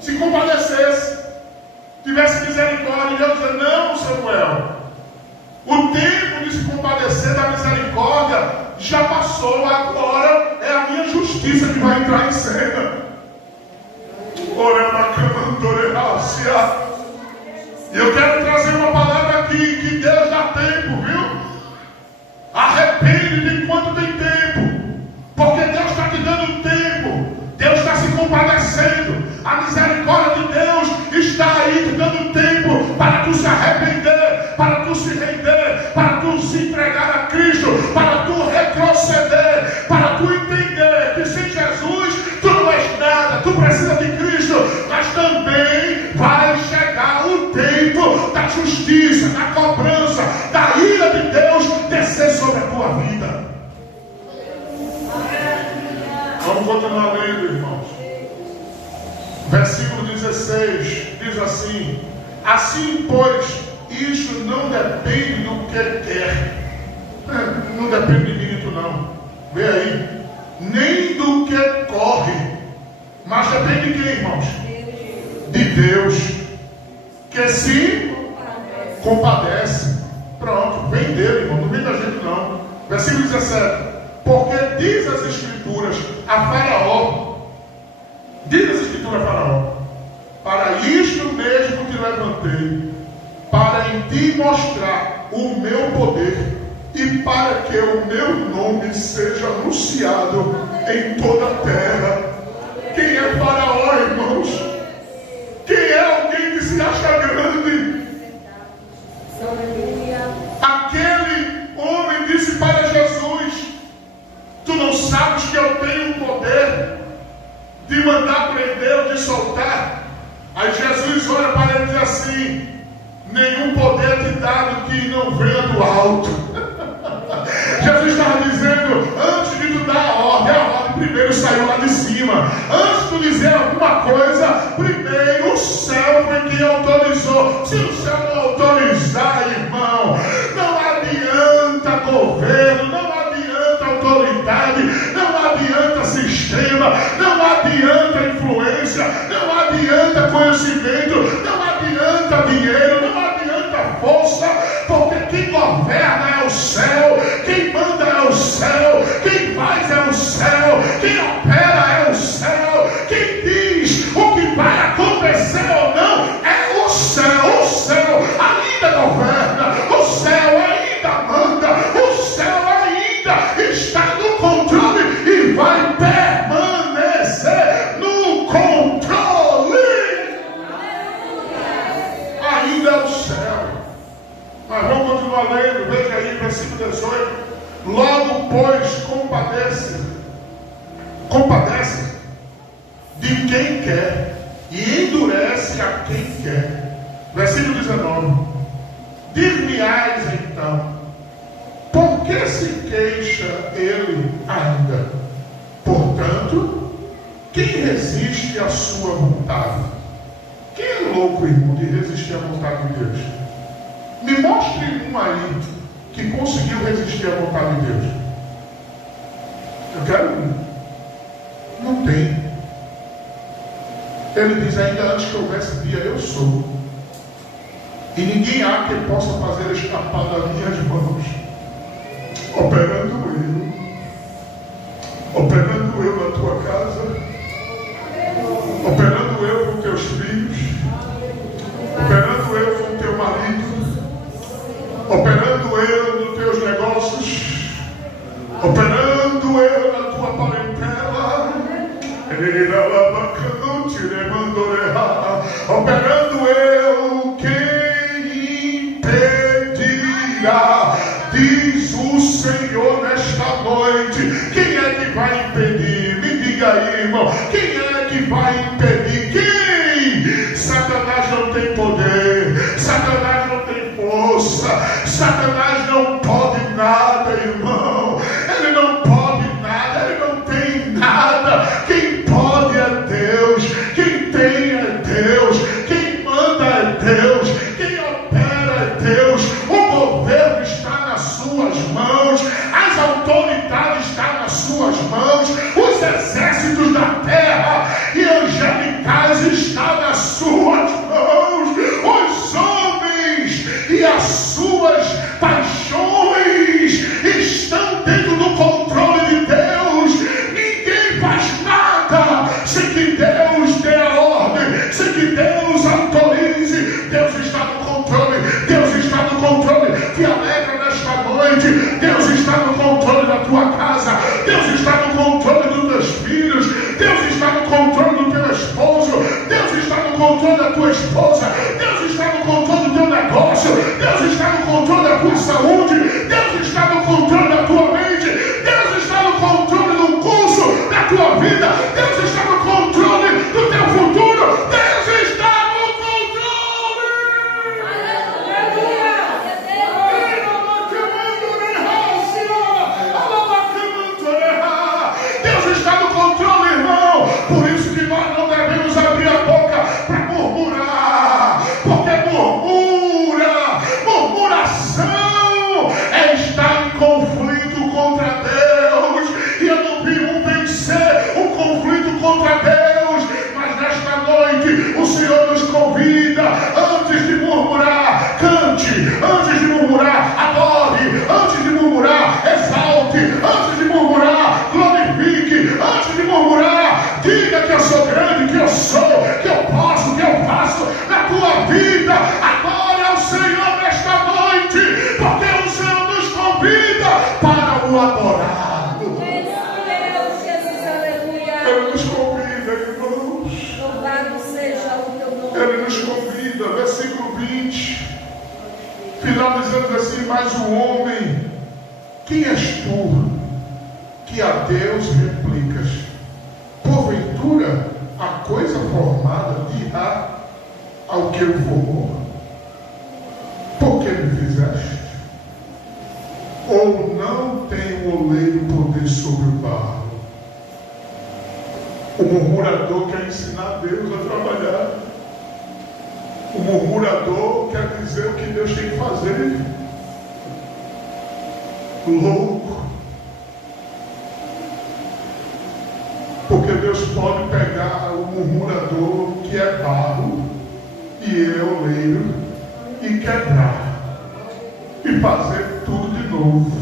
se compadecesse, tivesse misericórdia. E Deus dizia: não, Samuel, o tempo de se compadecer da misericórdia já passou, agora é a minha justiça que vai entrar em cena. E eu quero trazer uma palavra aqui, que Deus dá tempo, viu? Arrepende de enquanto tem tempo, porque Deus está te dando tempo, Deus está se compadecendo, a misericórdia de Deus está aí te dando tempo para tu se arrepender, para tu se render, para tu se entregar a Cristo, para tu retroceder, para tu entender que sem Jesus tu não és nada, tu precisa de Cristo, mas também vai chegar o tempo da justiça, da cobrança, da ira de Deus descer sobre a tua vida. Vamos continuar lendo, irmãos. Versículo 16 diz assim: assim, pois, isso não depende do que quer. Não depende de mim, tu não. Vê aí. Nem do que corre. Mas depende de quem, irmãos? de Deus que se compadece. Pronto, vem dele, irmão, não vem da gente não. Versículo 17. Porque diz as Escrituras a Faraó, diz as Escrituras a Faraó: para isto mesmo te levantei, para em ti mostrar o meu poder, e para que o meu nome seja anunciado em toda a terra. Quem é Faraó, irmãos? Quem é alguém que se acha grande? Aquele homem disse para Jesus: tu não sabes que eu tenho o poder de mandar prender ou de soltar? Aí Jesus olha para ele e diz assim: nenhum poder te dado que não venha do alto. Jesus estava dizendo: antes de tu dar a ordem primeiro saiu lá de cima. Antes de tu dizer alguma coisa, primeiro o céu foi quem autorizou. Se o céu não autorizar, irmão, não adianta governo, não adianta autoridade, não adianta sistema, não adianta influência, não adianta conhecimento, não adianta dinheiro, não adianta força, porque quem governa é o céu, quem manda é o céu, quem faz é o céu, quem opera é o céu, quem diz o que vai acontecer ou não é o céu. O céu ainda governa, o céu ainda manda, o céu ainda está no controle e vai permanecer no controle. Ainda é o céu. Mas vamos continuar lendo, veja aí, versículo 18. Logo, pois, compadece de quem quer e endurece a quem quer. Versículo 19. Dir-me-ás então, por que se queixa ele ainda? Portanto, quem resiste à sua vontade? Quem é louco, irmão, de resistir à vontade de Deus? Me mostre um aí que conseguiu resistir à vontade de Deus. Eu quero um. Não tem. Ele diz: ainda antes que houvesse dia, eu sou. E ninguém há que possa fazer escapar das minhas mãos. Operando eu na tua casa, operando eu com teus filhos, operando eu com teu marido, operando eu nos teus negócios, operando eu na tua parentela, operando eu, quem impedirá? Diz o Senhor nesta noite. Quem é que vai impedir? Me diga aí, irmão. Quem é que vai impedir? Quem? Satanás não tem poder, Satanás não tem força, Satanás não pode nada, irmão. Ele não pode nada, ele não tem nada. Quem pode é Deus, quem tem é Deus, quem manda é Deus, quem opera é Deus. O governo está nas suas mãos, as autoridades estão nas suas mãos, os exércitos da terra e angelicais estão nas suas mãos, os homens e as suas paixões estão dentro do controle de Deus. Ninguém faz nada sem que Deus dê a ordem, sem que Deus autorize. Deus está no controle, Deus está no controle. Te alegra nesta noite, Deus está no controle da tua casa, Deus está no controle dos teus filhos, Deus está no controle do teu esposo, Deus está no controle da tua esposa, Deus está no controle do teu negócio, Deus está no controle da tua saúde, Deus está no controle da tua mente, Deus está no controle do curso da tua vida, Deus está no controle do teu futuro, Deus está no controle. Deus está no controle, irmão. Por isso que nós não devemos abrir a boca para murmurar, porque murmuração é estar em conflito contra Deus, e eu não vi um vencer o conflito contra Deus Ele nos convida, irmãos. Louvado seja o teu nome. Ele nos convida, versículo 20. Finalizando assim, mas o homem, quem és tu, que a Deus replicas? Porventura, a coisa formada dirá ao que o formou: por que me fizeste? Ou não tem o oleiro poder sobre o barro? O murmurador quer ensinar Deus a trabalhar. O murmurador quer dizer o que Deus tem que fazer. Louco. Porque Deus pode pegar o murmurador que é barro, e ele é oleiro, e quebrar, e fazer tudo de novo.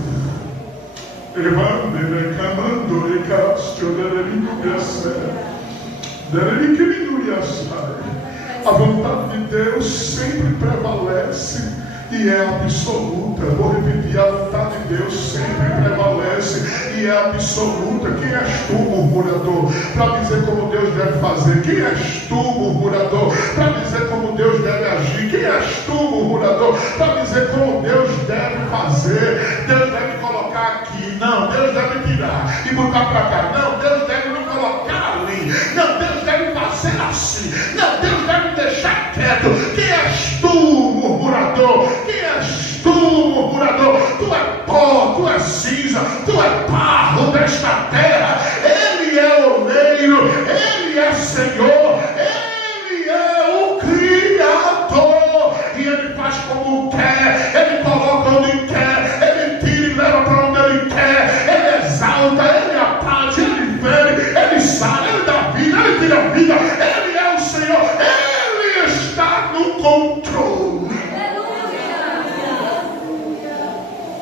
A vontade de Deus sempre prevalece e é absoluta. Vou repetir: a vontade de Deus sempre prevalece e é absoluta. Quem és tu, murmurador, para dizer como Deus deve fazer? Quem és tu, murmurador, para dizer como Deus deve agir? Quem és tu, murmurador, para dizer como Deus deve fazer? Deus deve colocar aqui, não, Deus deve tirar e botar para cá, não, Deus deve não colocar ali, não, Deus deve fazer assim, não, Deus deve deixar quieto. Quem és tu, murmurador? Quem és tu, murmurador? Tu é pó, tu é cinza, tu é barro desta terra. Ele é oleiro, Ele é Senhor, Ele é o Criador, e Ele faz como quer, Ele coloca onde quer, Ele tira e leva para onde Ele quer, Ele exalta, Ele abate, Ele fere, Ele sai, Ele dá vida, Ele tira a vida. Ele é o Senhor, Ele está no controle.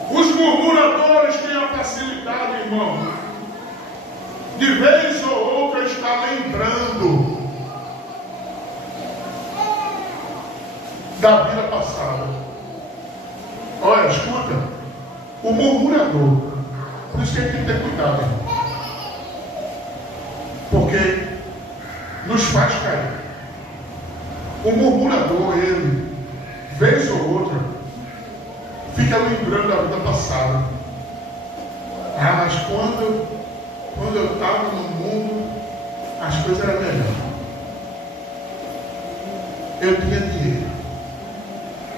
Os murmuradores têm a facilidade, irmão, de vez ou outra está lembrando da vida passada. Olha, escuta, o murmurador, por isso que a gente tem que ter cuidado, irmão, porque nos faz cair. O murmurador, ele, vez ou outra, fica lembrando da vida passada. Ah, mas quando eu estava no mundo, as coisas eram melhor. Eu tinha dinheiro.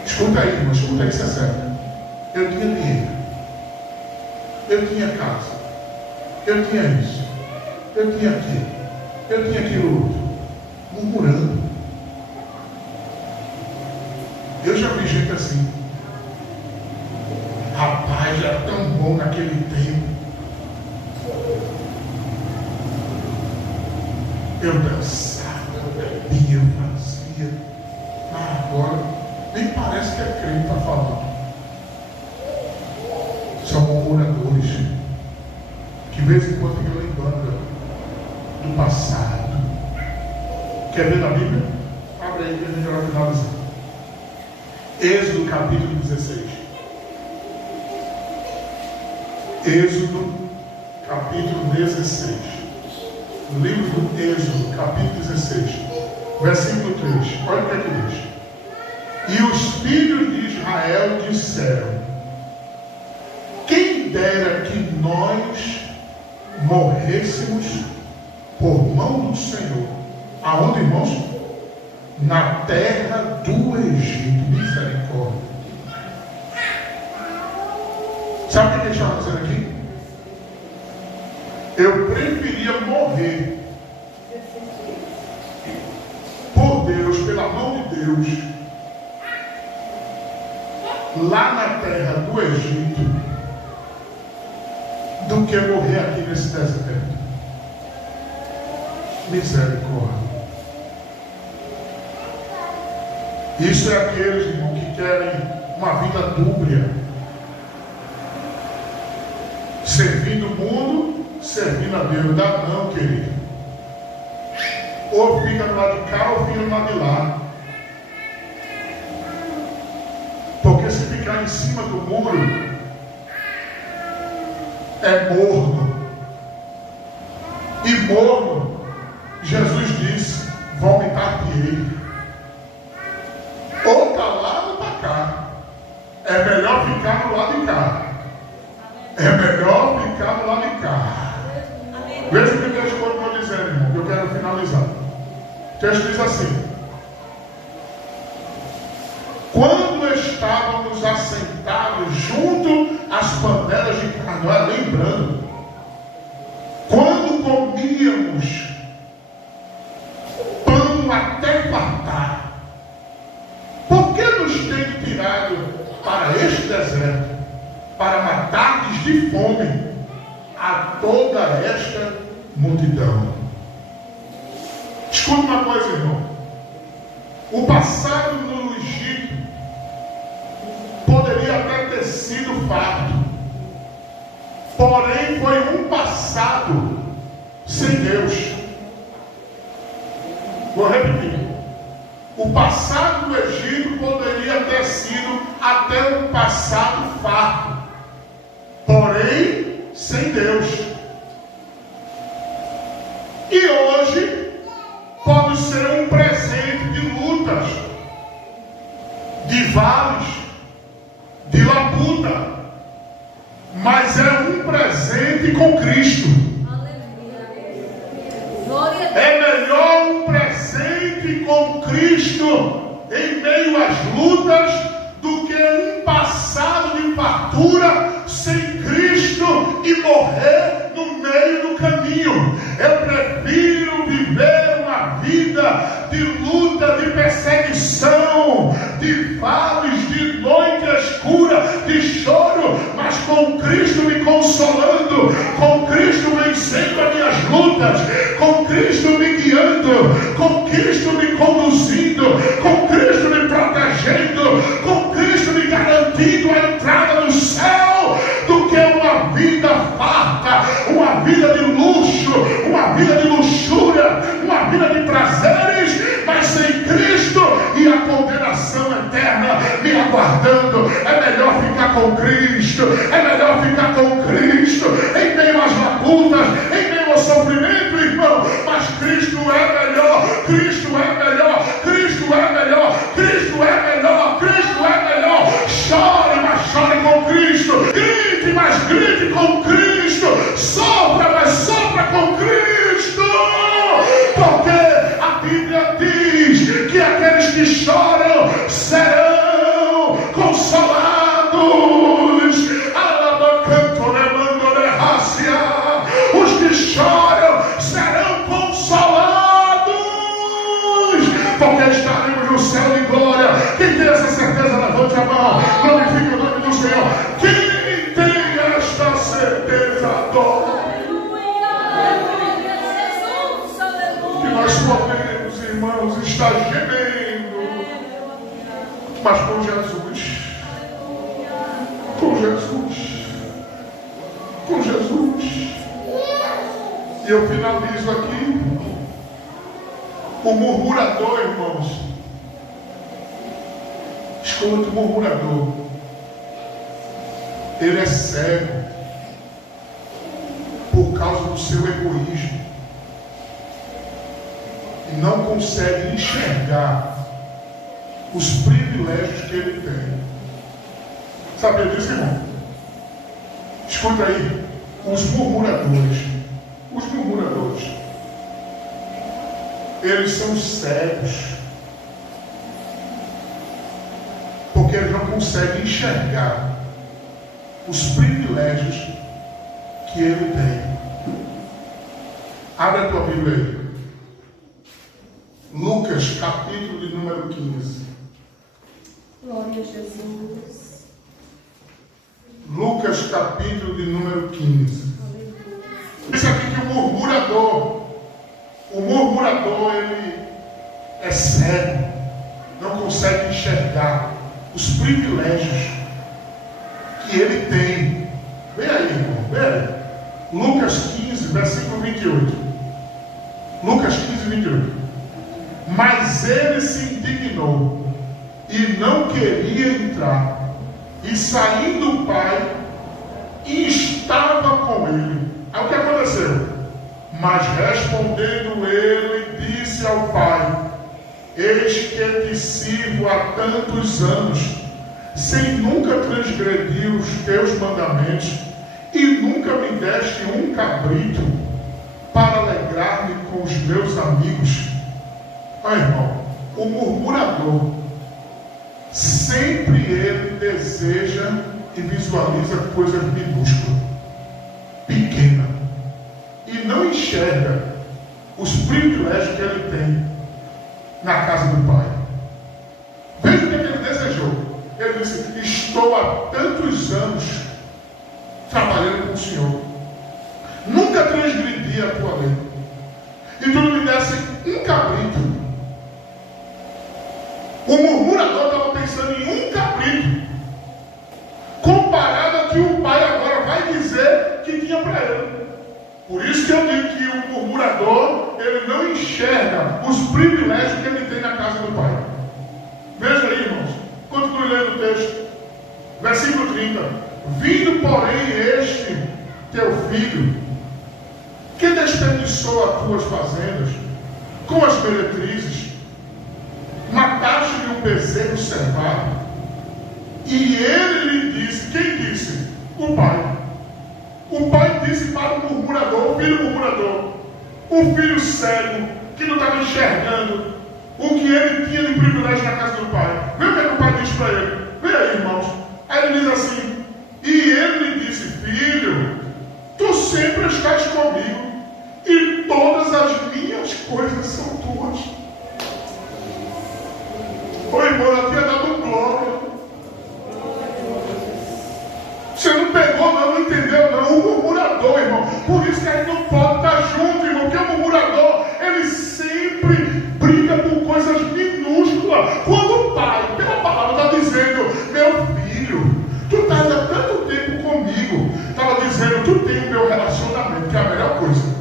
Escuta aí, irmão, escuta aí, isso é sério. Eu tinha dinheiro. Eu tinha casa. Eu tinha isso. Eu tinha aquilo. Eu tinha aquilo outro. Murmurando. Eu já vi gente assim. Rapaz, era tão bom naquele tempo. Eu dançava, eu bebia, eu fazia. Mas agora, nem parece que é crente para falar. São murmuradores que de vez em quando ficam lembrando do passado. Quer ver na Bíblia? Abre aí que a gente vai finalizar. Êxodo capítulo 16. Êxodo capítulo 16. Livro do Êxodo capítulo 16, versículo 3. Olha o que é que diz: e os filhos de Israel disseram: quem dera que nós morrêssemos por mão do Senhor. Aonde, irmãos? Na terra do Egito. Misericórdia. Sabe o que ele está fazendo aqui? Eu preferia morrer por Deus, pela mão de Deus, lá na terra do Egito, do que morrer aqui nesse deserto. Misericórdia. Isso é aqueles, irmão, que querem uma vida dúbia, servindo o mundo, servindo a Deus. Dá não, querido. Ou fica do lado de cá ou fica do lado de lá. Porque se ficar em cima do muro é morno. E morno O texto diz assim: quando estávamos assentados junto às panelas de carne, olha, lembrando, quando comíamos pão até fartar, por que nos tem tirado para este deserto, para matar-nos de fome a toda esta multidão? Escuta uma coisa, irmão. O passado no Egito poderia até ter sido farto, porém foi um passado sem Deus. Vou repetir. O passado do Egito poderia ter sido até um passado farto, porém sem Deus. E hoje pode ser um presente de lutas, de vales, de labuta, mas é um presente com Cristo. É melhor um presente com Cristo em meio às lutas do que um passado de fartura sem Cristo e morrer no meio do caminho. Eu prefiro viver uma vida de luta, de perseguição, de vales, de noite escura, de choro, mas com Cristo me consolando, com Cristo vencendo as minhas lutas, com Cristo me guiando, com Cristo me conduzindo, com Cristo me protegendo, com Cristo me garantindo a entrada no céu, do que uma vida farta, uma vida de luxo, uma vida de luxúria, uma vida de prazeres, mas sem Cristo e a condenação eterna me aguardando. É melhor ficar com Cristo, é melhor ficar com Cristo, em meio às labutas, em meio ao sofrimento, irmão, mas Cristo é melhor, Cristo é melhor, Cristo é melhor, Cristo é melhor, Cristo é melhor. Chore, mas chore com Cristo, grite, mas grite com Cristo, sopra, mas sopra com Cristo, porque a Bíblia diz que aqueles que choram serão consolados. Os que choram serão consolados, porque estaremos no céu de glória. Quem tem essa certeza, levante a mão, glorifique o nome do Senhor. Quem tem esta certeza, adora. Que nós podemos, irmãos, estar gemendo, mas com Jesus, com Jesus, com Jesus. E eu finalizo aqui. O murmurador, irmãos, escuta, o murmurador, ele é cego por causa do seu egoísmo e não consegue enxergar os privilégios que ele tem. Sabia disso, irmão? Escuta aí, os murmuradores, eles são cegos, porque eles não conseguem enxergar os privilégios que ele tem. Abre a tua Bíblia aí. Lucas, capítulo de número 15. Glória a Jesus. Lucas, capítulo de número 15. Diz aqui que o murmurador, ele é cego, não consegue enxergar os privilégios que ele tem. Vem aí, irmão, vem aí. Lucas 15, versículo 28. Lucas 15, 28. Mas ele se indignou e não queria entrar. E saindo o pai, estava com ele. Aí o que aconteceu? Mas respondendo ele, disse ao pai: eis que te sirvo há tantos anos, sem nunca transgredir os teus mandamentos, e nunca me deste um cabrito para alegrar-me com os meus amigos. Olha, irmão, o murmurador, sempre ele deseja e visualiza coisas minúsculas, pequenas, e não enxerga os privilégios que ele tem na casa do Pai. Veja o que ele desejou. Ele disse: estou há tantos anos trabalhando com o Senhor, nunca transgredi a tua lei, e tu não me desse um cabrito. O murmurador estava pensando em um cabrito, comparado ao que o pai agora vai dizer que tinha para ele. Por isso que eu digo que o murmurador, ele não enxerga os privilégios que ele tem na casa do Pai. Veja aí, irmãos, continue lendo o texto, versículo 30. Vindo, porém, este teu filho, que desperdiçou as tuas fazendas com as meretrizes, mataste-lhe um bezerro cevado, e ele lhe disse, quem disse? O pai. O pai disse para o murmurador, o filho murmurador, o filho cego, que não estava enxergando o que ele tinha de privilégio na casa do pai. Vê o que o pai disse para ele. Vê aí, irmãos. Aí ele diz assim, e ele lhe disse, filho, tu sempre estás comigo, e todas as minhas coisas são tuas. Ô irmão, ela tinha dado glória. Você não pegou, não entendeu, não. O murmurador, irmão. Por isso que a gente não pode estar junto, irmão. Porque o murmurador, ele sempre briga por coisas minúsculas. Quando o pai, pela palavra, está dizendo, meu filho, tu estás há tanto tempo comigo. Estava dizendo, tu tem o meu relacionamento, que é a melhor coisa.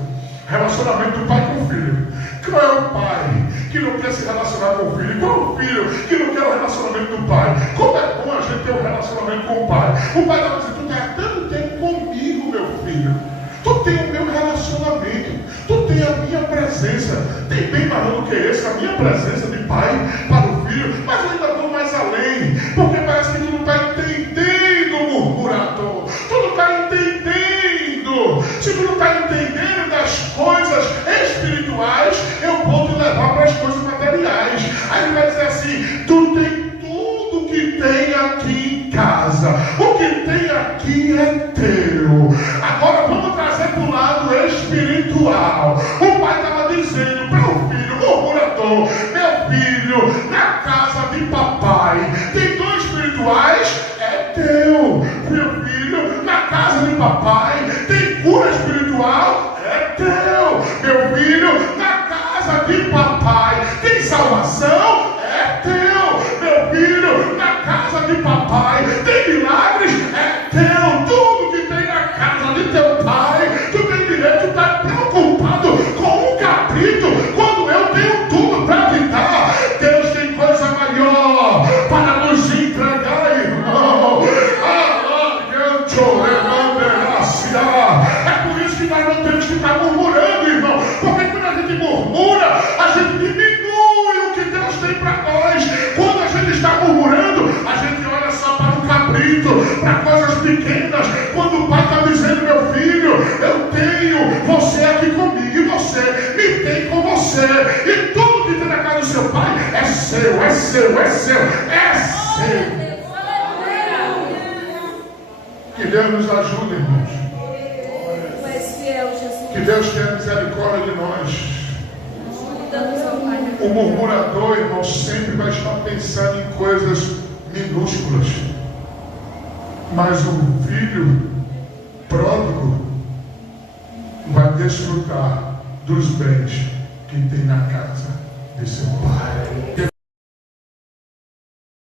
Relacionamento do pai com o filho. Qual é o pai que não quer se relacionar com o filho? Qual é o filho que não quer o relacionamento do pai? Como é bom a gente ter um relacionamento com o pai. O pai está dizendo, tu está há tanto tempo comigo, meu filho. Tu tem o meu relacionamento. Tu tem a minha presença. Tem bem maior do que esse, a minha presença de pai para o filho. Mas eu ainda vou mais além. Porque parece que tu não está entendendo, murmurador. Tu não está entendendo. Se tu não está entendendo das coisas espirituais, eu vou te levar para as coisas materiais. Aí ele vai dizer assim, tu tem tudo que tem aqui em casa. O que tem aqui é teu. Agora vamos trazer para o lado espiritual. O pai estava dizendo para o filho, murmurador, meu filho, na casa de papai tem dons espirituais, é teu. Meu filho, na casa de papai tem cura espiritual, é teu. Meu filho, na casa de papai tem salvação, é teu. Meu filho, na casa de papai tem milagres, é teu. Tudo que tem na casa de teu pai, tu tem direito de estar preocupado com um cabrito, quando eu tenho tudo para te dar. Deus tem coisa maior para nos entregar, irmão. É por isso que nós não temos que estar murmurando, irmão. Porque quando a gente murmura, a gente diminui o que Deus tem para nós. Quando a gente está murmurando, a gente olha só para o cabrito, para coisas pequenas. Quando o pai está dizendo, meu filho, eu tenho você aqui comigo, e você me tem com você. E tudo que tem na casa do seu pai é seu, é seu, é seu, é seu. Que Deus nos ajude, irmãos. Que Deus tenha misericórdia de nós. O murmurador, irmão, sempre vai estar pensando em coisas minúsculas. Mas o filho pródigo vai desfrutar dos bens que tem na casa de seu pai.